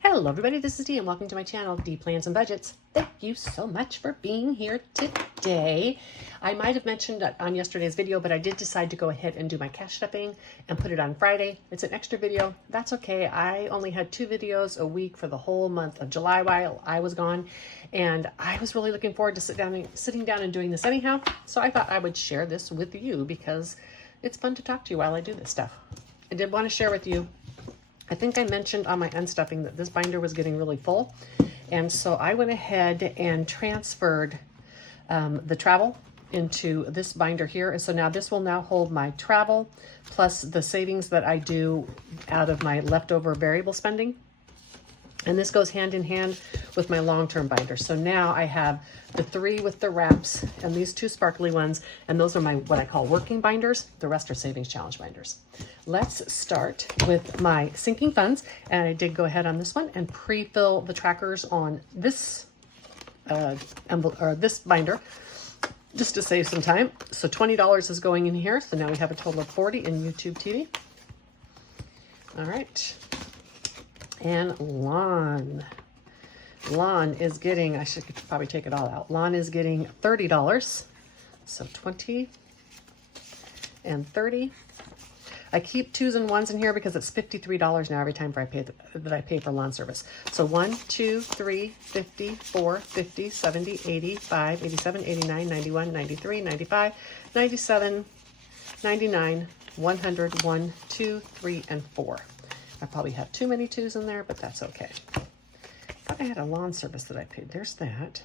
Hello everybody, this is Dee and welcome to my channel, Dee Plans and Budgets. Thank you so much for being here today. I might have mentioned on yesterday's video, but I did decide to go ahead and do my cash stuffing and put it on Friday. It's an extra video. That's okay. I only had 2 videos a week for the whole month of July while I was gone. And I was really looking forward to sitting down and doing this anyhow. So I thought I would share this with you because it's fun to talk to you while I do this stuff. I did want to share with you, I think I mentioned on my unstuffing that this binder was getting really full. And so I went ahead and transferred the travel into this binder here. And so now this will now hold my travel plus the savings that I do out of my leftover variable spending. And this goes hand in hand with my long-term binder. So now I have the 3 with the wraps and these 2 sparkly ones. And those are my, what I call working binders. The rest are savings challenge binders. Let's start with my sinking funds. And I did go ahead on this one and pre-fill the trackers on this envelope, or this binder, just to save some time. So $20 is going in here. So now we have a total of $40 in YouTube TV. All right. And Lon is getting, I should probably take it all out. Lon is getting $30. So 20 and 30. I keep 2s and 1s in here because it's $53 now every time that I pay for lawn service. So 1, 2, 3, 50, 4, 50, 70, 85, 87, 89, 91, 93, 95, 97, 99, 100, 1, 2, 3, and 4. I probably have too many 2s in there, but that's okay. I thought I had a lawn service that I paid. There's that.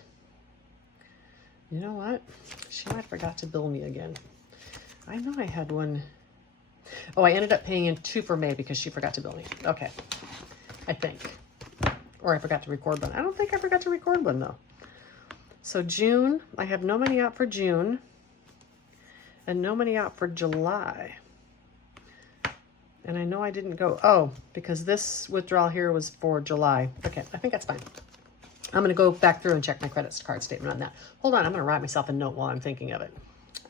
You know what? She might have forgot to bill me again. I know I had one. Oh, I ended up paying in 2 for May because she forgot to bill me. Okay. I think. Or I forgot to record one. I don't think I forgot to record one, though. So June, I have no money out for June. And no money out for July. And I know I didn't go, oh, because this withdrawal here was for July. Okay, I think that's fine. I'm going to go back through and check my credit card statement on that. Hold on, I'm going to write myself a note while I'm thinking of it.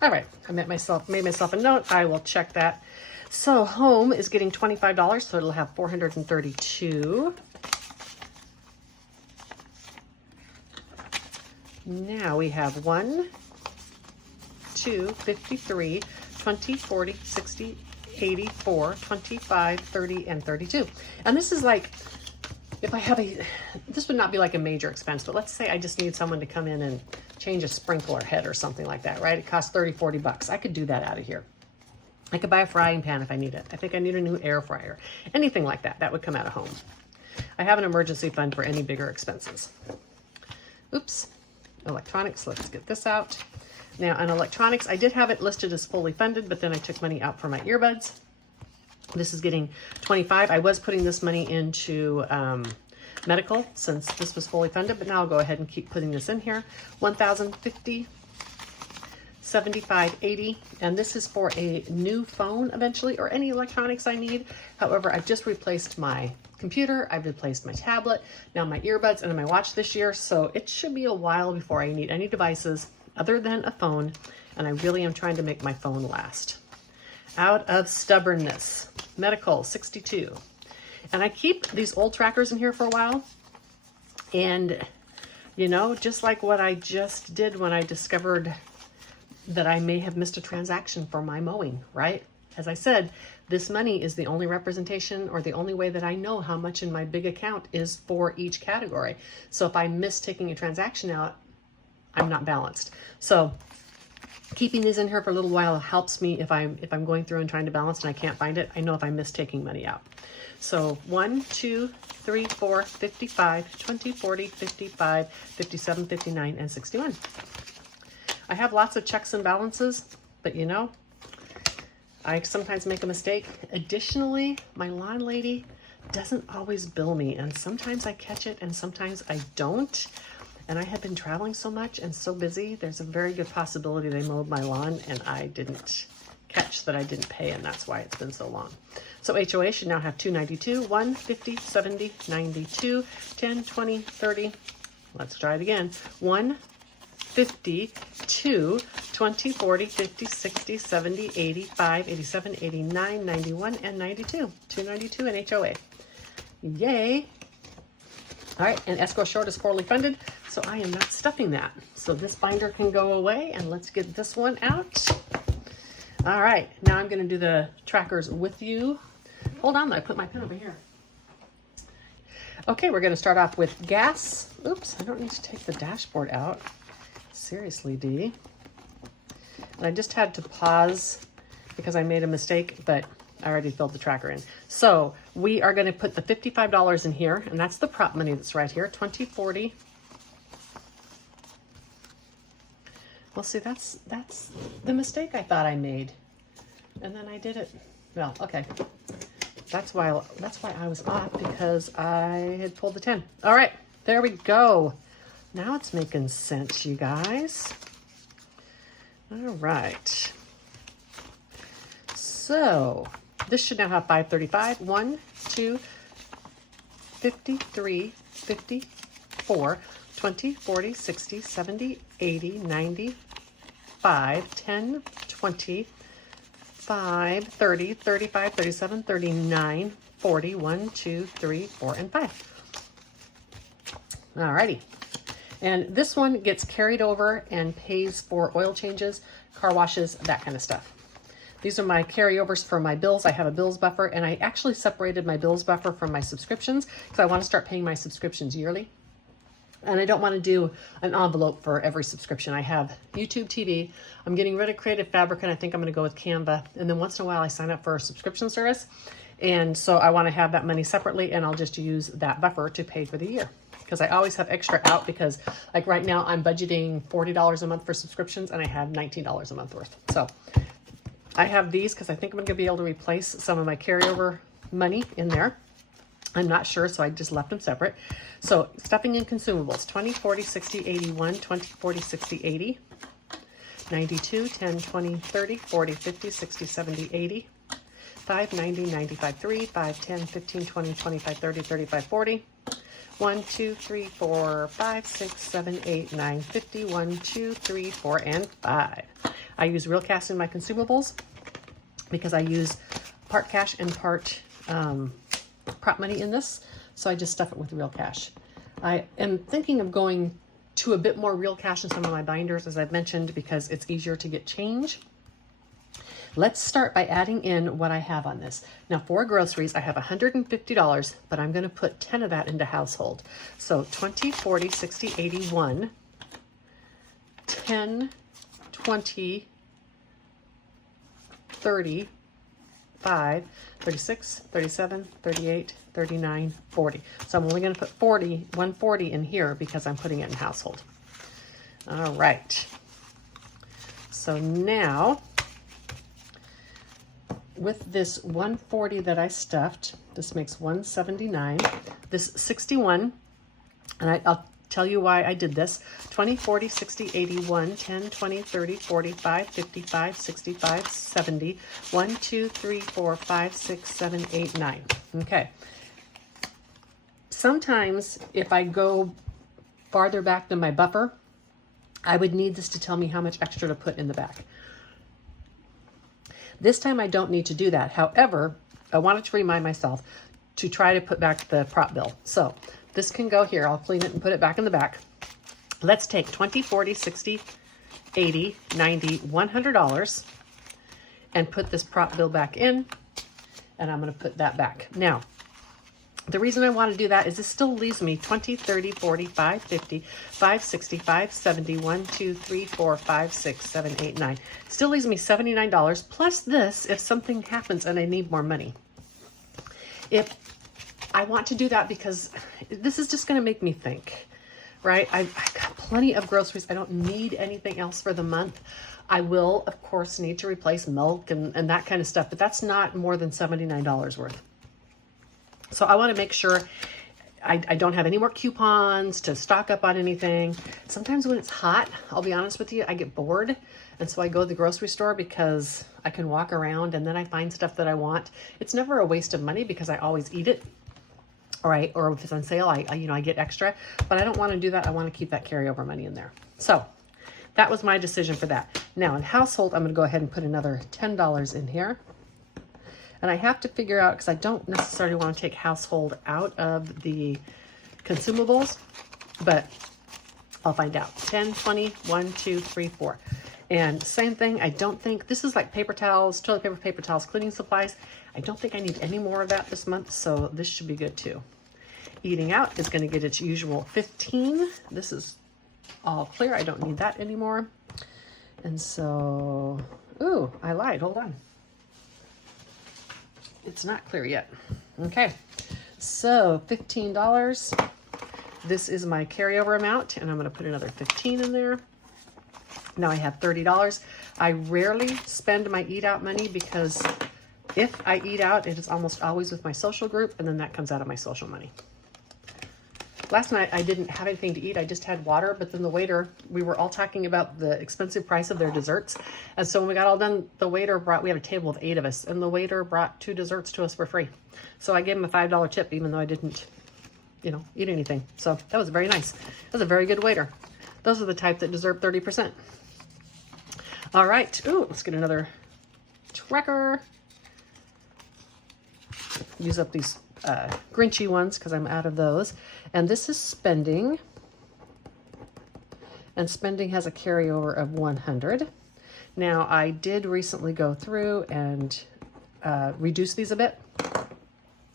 All right, I made myself a note. I will check that. So home is getting $25, so it'll have 432. Now we have 1, 2, 53, 20, 40, 60, 84, 25, 30, and 32. And this is like, if I have this would not be like a major expense, but let's say I just need someone to come in and change a sprinkler head or something like that, right? It costs 30, 40 bucks. I could do that out of here. I could buy a frying pan if I need it. I think I need a new air fryer. Anything like that, that would come out of home. I have an emergency fund for any bigger expenses. Oops, electronics, let's get this out. Now, on electronics, I did have it listed as fully funded, but then I took money out for my earbuds. This is getting 25. I was putting this money into medical since this was fully funded, but now I'll go ahead and keep putting this in here. 1,050, 75, 80, and this is for a new phone eventually, or any electronics I need. However, I've just replaced my computer, I've replaced my tablet, now my earbuds, and my watch this year, so it should be a while before I need any devices other than a phone, and I really am trying to make my phone last. Out of stubbornness, medical, 62. And I keep these old trackers in here for a while, and you know, just like what I just did when I discovered that I may have missed a transaction for my mowing, right? As I said, this money is the only representation or the only way that I know how much in my big account is for each category. So if I miss taking a transaction out, I'm not balanced. So keeping these in here for a little while helps me if I'm going through and trying to balance and I can't find it. I know if I miss taking money out. So 1, 2, 3, 4, 55, 20, 40, 55, 57, 59, and 61. I have lots of checks and balances, but you know, I sometimes make a mistake. Additionally, my lawn lady doesn't always bill me, and sometimes I catch it and sometimes I don't. And I have been traveling so much and so busy, there's a very good possibility they mowed my lawn and I didn't catch that I didn't pay, and that's why it's been so long. So HOA should now have 292, 1, 50, 70, 92, 10, 20, 30. Let's try it again. 1, 50, 2, 20, 40, 50, 60, 70, 85, 87, 89, 91, and 92. 292 in HOA. Yay. All right, and escrow short is poorly funded, so I am not stuffing that. So this binder can go away, and let's get this one out. All right, now I'm gonna do the trackers with you. Hold on, I put my pen over here. Okay, we're gonna start off with gas. Oops, I don't need to take the dashboard out. Seriously, Dee. And I just had to pause because I made a mistake, but I already filled the tracker in. So we are going to put the $55 in here, and that's the prop money that's right here, 2040. Well, see, that's the mistake I thought I made, and then I did it. Well, okay. That's why I was off, because I had pulled the 10. All right, there we go. Now it's making sense, you guys. All right. So this should now have 535, 1, 2, 53, 54, 20, 40, 60, 70, 80, 90, 5, 10, 20, 5, 30, 35, 37, 39, 40, 1, 2, 3, 4, and 5. Alrighty. And this one gets carried over and pays for oil changes, car washes, that kind of stuff. These are my carryovers for my bills. I have a bills buffer, and I actually separated my bills buffer from my subscriptions because I want to start paying my subscriptions yearly. And I don't want to do an envelope for every subscription. I have YouTube TV. I'm getting rid of Creative Fabric, and I think I'm going to go with Canva. And then once in a while, I sign up for a subscription service. And so I want to have that money separately, and I'll just use that buffer to pay for the year. Because I always have extra out, because like right now I'm budgeting $40 a month for subscriptions, and I have $19 a month worth. So I have these because I think I'm going to be able to replace some of my carryover money in there. I'm not sure, so I just left them separate. So stuffing in consumables, 20, 40, 60, 81, 20, 40, 60, 80, 92, 10, 20, 30, 40, 50, 60, 70, 80, 5, 90, 95, 3, 5, 10, 15, 20, 25, 30, 35, 40, 1, 2, 3, 4, 5, 6, 7, 8, 9, 50, 1, 2, 3, 4, and 5. I use real cash in my consumables because I use part cash and part prop money in this. So I just stuff it with real cash. I am thinking of going to a bit more real cash in some of my binders, as I've mentioned, because it's easier to get change. Let's start by adding in what I have on this. Now for groceries, I have $150, but I'm going to put 10 of that into household. So 20, 40, 60, 81, 10, 20, 30, 5, 36, 37, 38, 39, 40. So I'm only going to put 140 in here because I'm putting it in household. All right. So now, with this 140 that I stuffed, this makes 179. This 61, and I'll tell you why I did this. 20, 40, 60, 81, 10, 20, 30, 45, 55, 65, 70, 1, 2, 3, 4, 5, 6, 7, 8, 9. Okay. Sometimes if I go farther back than my buffer, I would need this to tell me how much extra to put in the back. This time I don't need to do that. However, I wanted to remind myself to try to put back the prop bill. So this can go here. I'll clean it and put it back in the back. Let's take 20, 40, 60, 80, 90, $100 and put this prop bill back in, and I'm going to put that back. Now, the reason I want to do that is this still leaves me 20, 30, 40, 5, 50, 5, 60, 5, 70, 1, 2, 3, 4, 5, 6, 7, 8, 9. Still leaves me $79 plus this if something happens and I need more money. If I want to do that because this is just going to make me think, right? I've got plenty of groceries. I don't need anything else for the month. I will, of course, need to replace milk and that kind of stuff, but that's not more than $79 worth. So I want to make sure I don't have any more coupons to stock up on anything. Sometimes when it's hot, I'll be honest with you, I get bored. And so I go to the grocery store because I can walk around and then I find stuff that I want. It's never a waste of money because I always eat it. Or if it's on sale, I get extra. But I don't want to do that. I want to keep that carryover money in there. So that was my decision for that. Now in household, I'm going to go ahead and put another $10 in here. And I have to figure out, because I don't necessarily want to take household out of the consumables, but I'll find out. 10, 20, 1, 2, 3, 4. And same thing, I don't think, this is like paper towels, toilet paper, paper towels, cleaning supplies. I don't think I need any more of that this month, so this should be good too. Eating out is gonna get its usual 15. This is all clear, I don't need that anymore. And so, ooh, I lied, hold on. It's not clear yet. Okay, so $15. This is my carryover amount, and I'm gonna put another 15 in there. Now I have $30. I rarely spend my eat out money because if I eat out, it is almost always with my social group, and then that comes out of my social money. Last night I didn't have anything to eat, I just had water, but then the waiter, we were all talking about the expensive price of their desserts. And so when we got all done, the waiter brought, we had a table of 8 of us, and the waiter brought 2 desserts to us for free. So I gave him a $5 tip, even though I didn't, you know, eat anything. So that was very nice. That was a very good waiter. Those are the type that deserve 30%. All right, ooh, let's get another tracker. Use up these Grinchy ones because I'm out of those. And this is spending. And spending has a carryover of 100. Now, I did recently go through and reduce these a bit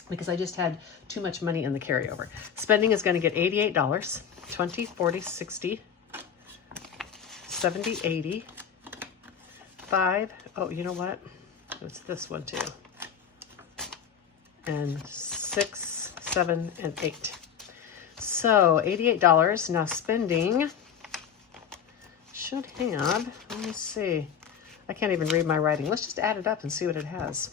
because I just had too much money in the carryover. Spending is going to get $88, 20, 40, 60, 70, 80, 5. Oh, you know what? It's this one too. And 6, 7, and 8. So $88. Now spending should have, let me see. I can't even read my writing. Let's just add it up and see what it has.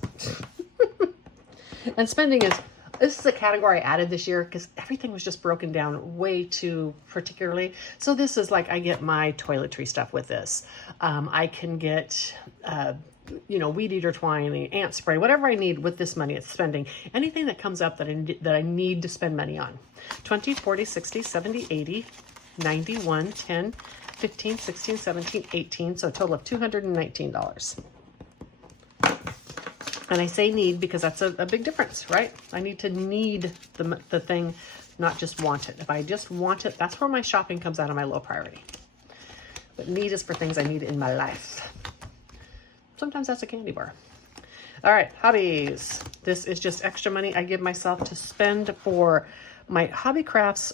And spending is, this is a category I added this year because everything was just broken down way too particularly. So this is like, I get my toiletry stuff with this. I can get, you know, weed eater twine, ant spray, whatever I need with this money, it's spending. Anything that comes up that I need to spend money on. 20, 40, 60, 70, 80, 90, 1, 10, 15, 16, 17, 18. So a total of $219. And I say need because that's a big difference, right? I need to need the thing, not just want it. If I just want it, that's where my shopping comes out of my low priority. But need is for things I need in my life. Sometimes that's a candy bar. All right, hobbies. This is just extra money I give myself to spend for my hobby crafts.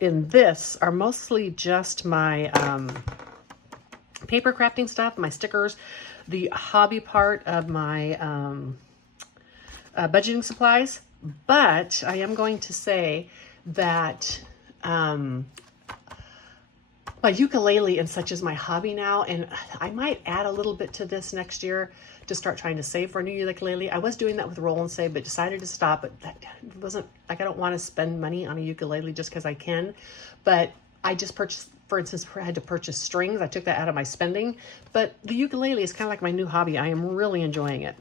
In this are mostly just my paper crafting stuff, my stickers, the hobby part of my budgeting supplies. But I am going to say that my ukulele and such is my hobby now, and I might add a little bit to this next year to start trying to save for a new ukulele. I was doing that with Roll and Save, but decided to stop. But that wasn't, like, I don't want to spend money on a ukulele just because I can. But I just purchased, for instance, I had to purchase strings. I took that out of my spending. But the ukulele is kind of like my new hobby. I am really enjoying it.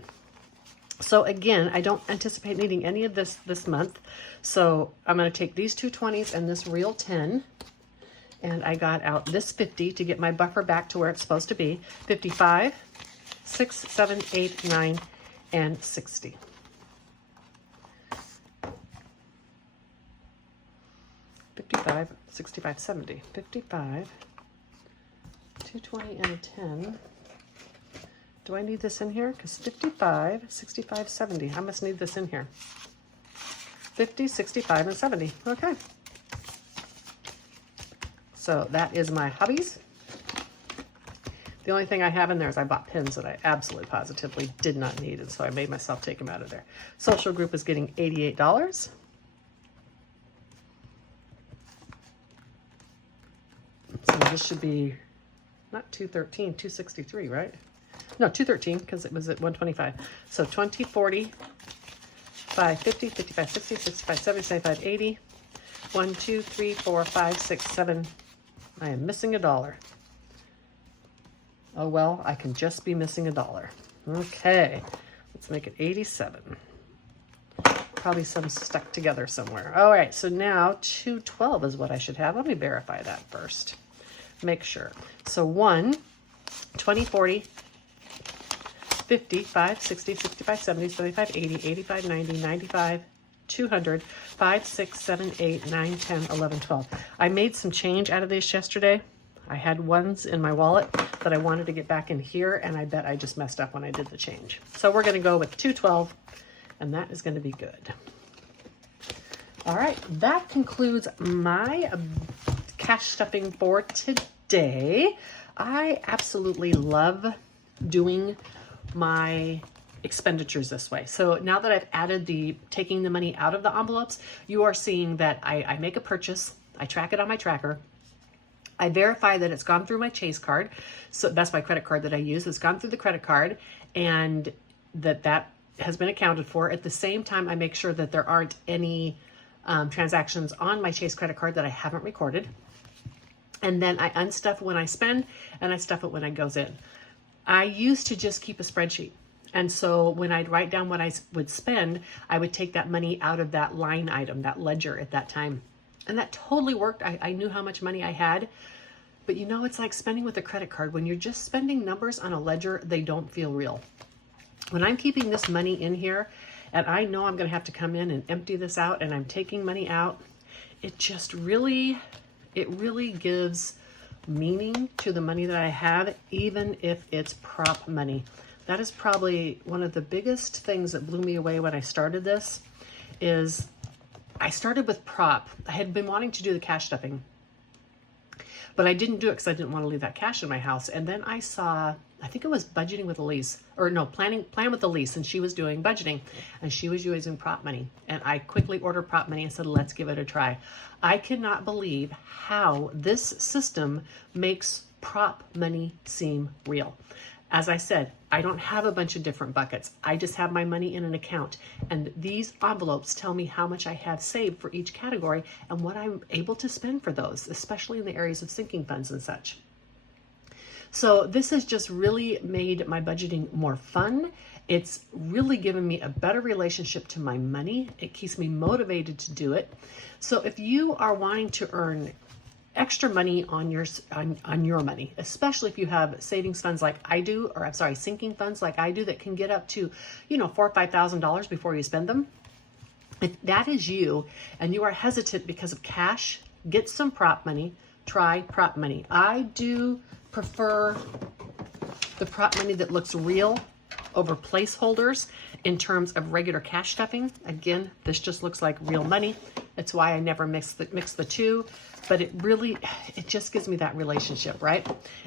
So again, I don't anticipate needing any of this month. So I'm going to take these two 20s and this real 10. And I got out this 50 to get my buffer back to where it's supposed to be. 55, 6, 7, 8, 9, and 60. $55, 65, 70. 55, 220, and a 10. Do I need this in here? Because 55, 65, 70. I must need this in here. 50, 65, and 70. Okay. So that is my hobbies. The only thing I have in there is I bought pins that I absolutely positively did not need, and so I made myself take them out of there. Social group is getting $88. So this should be not 213, 263, right? No, 213 because it was at 125. So 20, 40, 5, 50, 55, 60, 65, 70, 75, 80. 1, 2, 3, 4, 5, 6, 7. I am missing $1. Oh well, I can just be missing $1. Okay, let's make it 87. Probably some stuck together somewhere. All right, so now 212 is what I should have. Let me verify that first. Make sure. So 1, 20, 40, 50, 5, 60, 65, 70, 75, 80, 85, 90, 95, 200, 5, 6, 7, 8, 9, 10, 11, 12. I made some change out of these yesterday. I had ones in my wallet that I wanted to get back in here, and I bet I just messed up when I did the change. So we're going to go with 212, and that is going to be good. All right, that concludes my cash stuffing for today. I absolutely love doing my expenditures this way. So now that I've added taking the money out of the envelopes, you are seeing that I make a purchase, I track it on my tracker, I verify that it's gone through my Chase card. So that's my credit card that I use. It's gone through the credit card, and that has been accounted for. At the same time, I make sure that there aren't any transactions on my Chase credit card that I haven't recorded. And then I unstuff when I spend, and I stuff it when it goes in. I used to just keep a spreadsheet. And so when I'd write down what I would spend, I would take that money out of that line item, that ledger at that time. And that totally worked. I knew how much money I had. But you know, it's like spending with a credit card. When you're just spending numbers on a ledger, they don't feel real. When I'm keeping this money in here, and I know I'm going to have to come in and empty this out, and I'm taking money out, it just really gives meaning to the money that I have, even if it's prop money. That is probably one of the biggest things that blew me away when I started this. Is I started with prop. I had been wanting to do the cash stuffing, but I didn't do it because I didn't want to leave that cash in my house. And then I saw, I think it was Budgeting with Elise, or no, Plan with Elise, and she was doing budgeting, and she was using prop money. And I quickly ordered prop money and said, let's give it a try. I cannot believe how this system makes prop money seem real. As I said, I don't have a bunch of different buckets. I just have my money in an account, and these envelopes tell me how much I have saved for each category and what I'm able to spend for those, especially in the areas of sinking funds and such. So this has just really made my budgeting more fun. It's really given me a better relationship to my money. It keeps me motivated to do it. So if you are wanting to earn extra money on your money, especially if you have savings funds like I do, or I'm sorry, sinking funds like I do, that can get up to, $4,000 or $5,000 before you spend them. If that is you and you are hesitant because of cash, get some prop money. Try prop money. I do prefer the prop money that looks real over placeholders in terms of regular cash stuffing. Again, this just looks like real money. That's why I never mix the two, but it just gives me that relationship, right?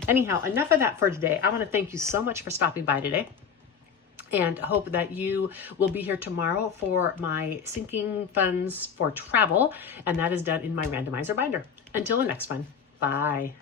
Anyhow, enough of that for today. I want to thank you so much for stopping by today, and hope that you will be here tomorrow for my sinking funds for travel, and that is done in my randomizer binder. Until the next one, bye.